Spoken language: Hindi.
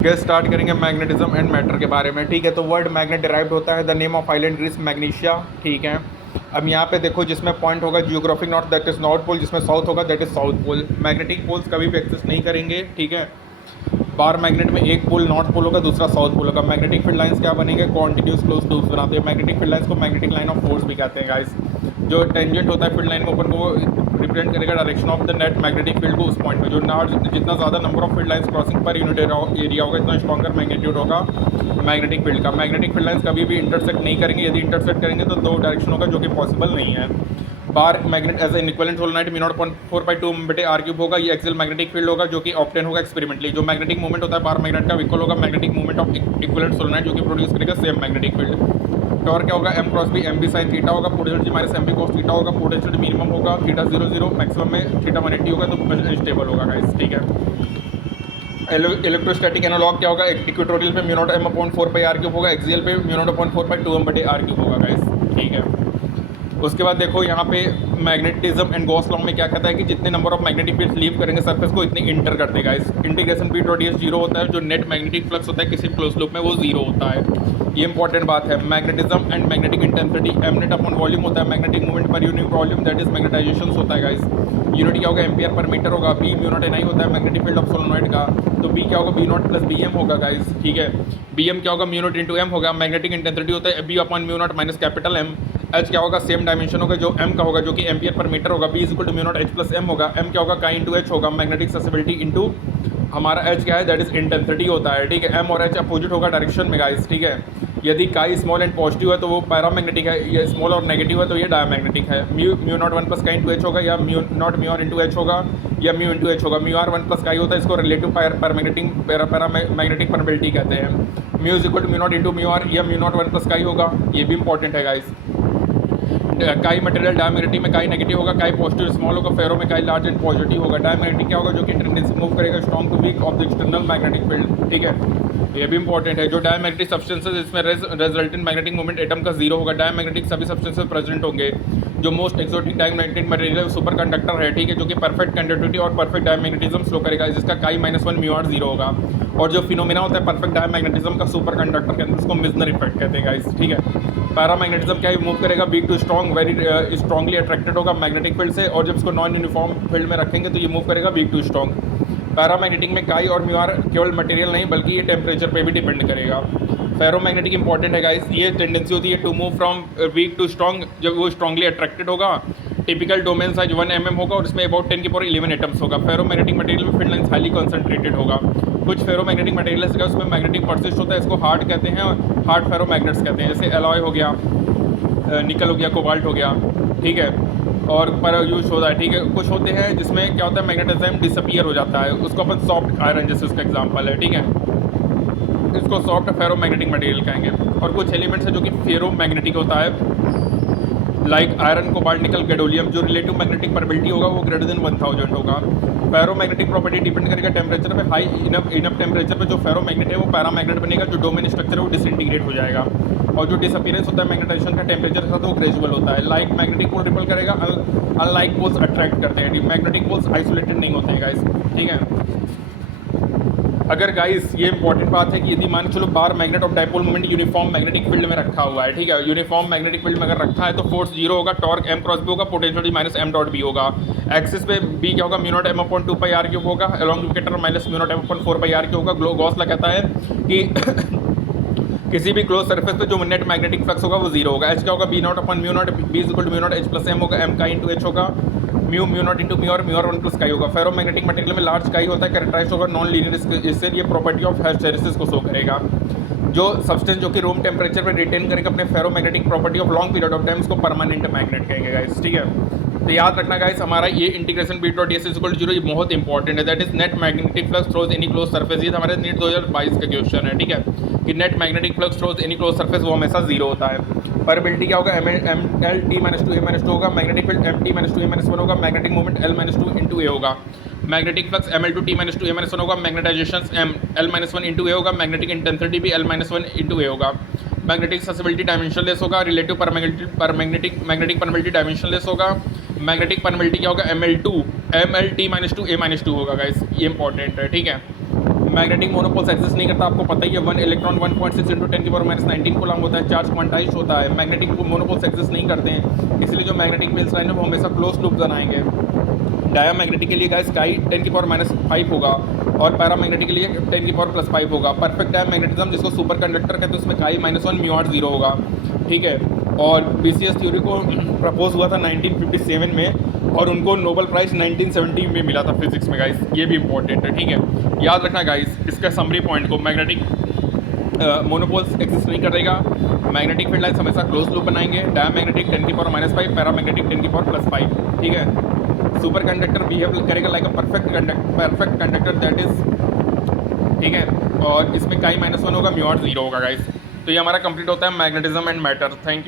स्टार्ट करेंगे मैग्नेटिज्म एंड मैटर के बारे में। ठीक है, तो वर्ड मैग्नेट डिराइव्ड होता है the name of island Greece Magnesia. ठीक है, अब यहाँ पे देखो जिसमें पॉइंट होगा geographic north that is north pole, जिसमें साउथ होगा that is south pole. Magnetic poles कभी भी एक्सेस नहीं करेंगे। ठीक है, बार मैग्नेट में एक पोल नॉर्थ पोल होगा, दूसरा साउथ पोल होगा। मैग्नेटिक फील्ड लाइंस क्या बनेंगे? कॉन्टिन्यूस क्लोज लूप्स बनाते हैं। मैग्नेटिक फील्ड लाइंस को मैग्नेटिक लाइन ऑफ फोर्स भी कहते हैं गाइस। जो टेंजेंट होता है फील्ड लाइन में ऊपर को रिप्रेजेंट करेगा direction of the net magnetic field को उस पॉइंट में। जो जितना ज़्यादा number of field lines crossing per unit area होगा, इतना स्ट्रॉन्गर मैग्नीट्यूड होगा मैग्नेटिक फील्ड का। मैग्नेटिक फील्ड लाइंस कभी भी इंटरसेक्ट नहीं करेंगे। यदि इंटरसेक्ट करेंगे तो दो डायरेक्शन होगा, जो कि पॉसिबल नहीं है। Bar magnet as an equivalent solenoid μ0.4/2 होगा। ये एक्सियल मैग्नेटिक फील्ड होगा जो कि ऑब्टेन होगा एक्सपेरिमेंटली। जो मैग्नेटिक मूवमेंट होता है बार मैग्नेट का इक्वल होगा magnetic movement of equivalent solenoid, जो कि प्रोड्यूस करेगा सेम मैग्नेटिक फील्ड। टॉर्क क्या होगा? m cross B M B sine theta होगा। Potential minus M B cos theta होगा। पोटेंशियल मिनिमम होगा थीटा 0 मैक्सिमम में थीटा 180 होगा, तो स्टेबल होगा गाइस। ठीक है, इलेक्ट्रोस्टैटिक एनालॉग क्या होगा? इक्वेटोरियल पे μ0m/4πr³ होगा, एक्सियल पे μ0/4π2m/r³ होगा गाइस। ठीक है, उसके बाद देखो यहाँ पे मैग्नेटिज्म एंड गॉस लॉ में क्या कहता है कि जितने number of magnetic fields leave करेंगे सरफेस को, इतने इंटर कर देगा। इस इंटीग्रेशन B.S 0 होता है। जो नेट मैग्नेटिक फ्लक्स होता है किसी क्लोज लूप में वो 0 होता है। ये इंपॉर्टेंट बात है। Magnetism and magnetic intensity mnet upon volume होता है। Magnetic movement per unit volume that is magnetisation होता है गाइस। यूनिट क्या होगा? एम्पियर पर मीटर होगा। B μ0 होता है मैग्नेटिक फील्ड ऑफ सोलेनोइड का, तो B क्या होगा? B0 प्लस Bm होगा गाइस। ठीक है, Bm क्या होगा? μ0 × m होगा। मैग्नेटिक इंटेंसिटी होता है B upon μ0 minus capital M। H क्या होगा? सेम डायमेंशन होगा जो M का होगा, जो कि एम्पियर पर मीटर होगा। B equal to μ0 H plus M होगा। M क्या होगा? काई इंटू H होगा। मैग्नेटिक ससेबिलिटी इंटू हमारा H क्या है? दैट इज इंटेंसिटी होता है। ठीक है, M और H अपोजिट होगा डायरेक्शन में गाइस। ठीक है, यदि काई स्मॉल एंड पॉजिटिव है तो वो पैरामैग्नेटिक है, या स्मॉल और नेगेटिव है तो ये डायमैग्नेटिक है। μ0 1 प्लस काई इंटू H होगा, या μ0 μr इंटू H होगा, या म्यू इंटू H होगा। μr 1 प्लस काई होता है, इसको रिलेटिव पैरामैग्नेटिक परमिबिलिटी कहते हैं। Mu is equal to μ0 into μr, या μ0 1 प्लस काई होगा। ये भी इंपॉर्टेंट है गाइस। काई मटेरियल डायमैग्नेटिक में काई नेगेटिव होगा, काई पॉजिटिव स्मॉल होगा, फेरो में काई लार्ज एंड पॉजिटिव होगा। डायमैग्नेटिक क्या होगा? जो कि टेंडेंसी मूव करेगा strong to weak of the external magnetic field. ठीक है, ये भी इंपॉर्टेंट है। जो डायमैग्नेटिक सब्सटेंसेस इसमें रिजल्टेंट मैग्नेटिक मूवमेंट एटम का 0 होगा। डायमैग्नेटिक सभी सब्सटेंसेस प्रेजेंट होंगे। जो most exotic diamagnetic material superconductor है। ठीक है, जो कि परफेक्ट कंडक्टिविटी और परफेक्ट डायमैग्नेटिज्म फ्लो करेगा, जिसका काई -1 μr 0 होगा। और जो फिनोमेना होता है परफेक्ट डायमैग्नेटिज्म का सुपर कंडक्टर के अंदर, उसको मिजनर इफेक्ट कहते हैं गाइस। ठीक है, पैरामैग्नेटिज्म क्या मूव करेगा? Weak to strong, very strongly attracted होगा मैग्नेटिक फील्ड से, और जब इसको नॉन यूनिफॉर्म फील्ड में रखेंगे तो ये मूव करेगा वीक टू स्ट्रॉन्ग। पैरामैग्नेटिक में काई और म्यूआर केवल मटेरियल नहीं बल्कि ये टेम्परेचर पे भी डिपेंड करेगा। फेरोमैग्नेटिक इंपॉर्टेंट है गाइस। ये टेंडेंसी होती है to move from weak to strong जब वो स्ट्रॉन्गली अट्रैक्टेड होगा। टिपिकल डोमेन साइज 1 mm होगा और इसमें अबाउट 10⁻11 एटम्स होगा। फेरोमैग्नेटिक मटेरियल में फील्ड लाइंस हाईली कंसंट्रेटेड होगा। कुछ फेरोमैग्नेटिक मटेरियल्स का उसमें मैग्नेटिक परसिस्ट होता है, इसको हार्ड कहते हैं, हार्ड फेरोमैग्नेट्स कहते हैं। जैसे एलॉय हो गया, निकल हो गया, कोबाल्ट हो गया। ठीक है, और पर यूज होता है। ठीक है, कुछ होते हैं जिसमें क्या होता है मैग्नेटिज्म डिसअपियर हो जाता है, उसको अपन सॉफ्ट आयरन जैसे उसका एग्जांपल है। ठीक है, इसको सॉफ्ट फेरोमैग्नेटिक मटेरियल कहेंगे। और कुछ एलिमेंट्स है जो कि फेरोमैग्नेटिक होता है, लाइक आयरन, कोबाल्ट, निकल, गैडोलियम। जो रिलेटिव मैग्नेटिक परमिबिलिटी होगा वो ग्रेटर देन 1000 होगा। फेरोमैग्नेटिक प्रॉपर्टी डिपेंड करेगा टेम्परेचर पे। हाई इनफ टेम्परेचर पे जो फेरोमैग्नेट है वो पैरामैग्नेट बनेगा, जो डोमेन स्ट्रक्चर है वो डिसइंटीग्रेट हो जाएगा। और जो डिसअपीयरेंस होता है मैग्नेटाइजेशन का टेम्परेचर के साथ वो ग्रेजुअल होता है। लाइक मैग्नेटिक पोल रिपल करेगा, अनलाइक पोल्स अट्रैक्ट करते हैं। मैग्नेटिक पोल्स आइसोलेटेड नहीं होते हैं गाइस। ठीक है, अगर गाइस ये इंपॉर्टेंट बात है कि यदि मान चलो bar magnet of dipole moment uniform magnetic field में रखा हुआ है। ठीक है, यूनिफॉर्म मैग्नेटिक फील्ड में अगर रखा है तो फोर्स 0 होगा, टॉर्क m क्रॉस b होगा, पोटेंशियल माइनस m.b होगा। एक्सिस पे b क्या होगा? μ0 m/2πr³ होगा, अलॉन्ग इक्वेटर माइनस μ0 m/4πr³ होगा। गॉस ला कहता है कि किसी भी क्लोज सरफेस पे जो नेट मैग्नेटिक फ्लक्स होगा वो 0 होगा। H क्या होगा? B0/μ0, B equal to μ0 H plus m होगा, m काई इंटू H होगा, μ0 इंटू म्यूर 1 प्लस काई होगा। फेरोमैग्नेटिक मटेरियल में लार्ज काई होता है, कैरेक्टराइज होगा नॉन लीनियर, इससे ये प्रॉपर्टी ऑफ हिस्टेरेसिस को शो करेगा। जो सब्सटेंस जो कि रूम टेम्परेचर पे रिटेन करेगा अपने ferromagnetic property of long period of time, उसको परमानेंट मैग्नेट कहेंगे गाइस। ठीक है, तो याद रखना गाइस हमारा ये इंटीग्रेशन B.S इक्वल टू 0 ये बहुत इंपॉर्टेंट है। That is net magnetic flux throws any close surface. ये हमारे नीट 2022 का क्वेश्चन है। ठीक है, कि net magnetic flux throws any close surface वो हमेशा 0 होता है। परमिबिलिटी क्या होगा? MLT-2A-2 होगा। मैग्नेटिक फील्ड MT-2A-1 होगा। Magnetic movement L-2 into A होगा। मैग्नेटिक फ्लक्स ML2T-2A-1 होगा। मैग्नेटाइजेशन L-1 इंटू A होगा। मैग्नेटिक इंटेंसिटी भी L-1 इंटू A होगा। मैग्नेटिक ससेबिलिटी डायमेंशनलेस होगा। रिलेटिव मैग्नेटिक परमिबिलिटी डायमेंशनलेस होगा। मैग्नेटिक परमिबिलिटी क्या होगा? MLT-2A-2 होगा गाइस, ये इंपॉर्टेंट है। ठीक है, मैग्नेटिक मोनोपोल्स एग्जिस्ट नहीं करता, आपको पता ही है। 1 इलेक्ट्रॉन 1.6 × 10⁻19 कूलम होता है, चार्ज क्वांटाइज्ड होता है। मैग्नेटिक मोनोपोल्स एग्जिस्ट नहीं करते हैं, इसलिए जो मैग्नेटिक बेल्स लाइन है वो हमेशा क्लोज लूप बनाएंगे। डायामैग्नेटिक के लिए गाइस काई 10⁻⁵ होगा और पैरामैग्नेटिक के लिए 10⁻+5 होगा। परफेक्ट डायामैग्नेटिज्म जिसको सुपर कंडक्टर कहते हैं उसमें काई -1 μ0 0 होगा, ठीक है। और बीसीएस थ्योरी को प्रपोज हुआ था 1957 में और उनको नोबेल प्राइज़ 1970 में मिला था फिजिक्स में गाइस, ये भी इंपॉर्टेंट है, ठीक है। याद रखना गाइस इसका समरी पॉइंट को, मैग्नेटिक मोनोपोल्स एक्सिस्ट नहीं करेगा, मैग्नेटिक फील्ड लाइन्स हमेशा क्लोज लूप बनाएंगे। डायामैग्नेटिक 10⁻⁵, पैरामैग्नेटिक 10⁻+5, ठीक है। सुपर कंडक्टर बिहेव करेगा like a perfect conductor that is, ठीक है। और इसमें काई -1 होगा, μ0 0 होगा गाइस। तो ये हमारा कंप्लीट होता है magnetism and matter. Thank you.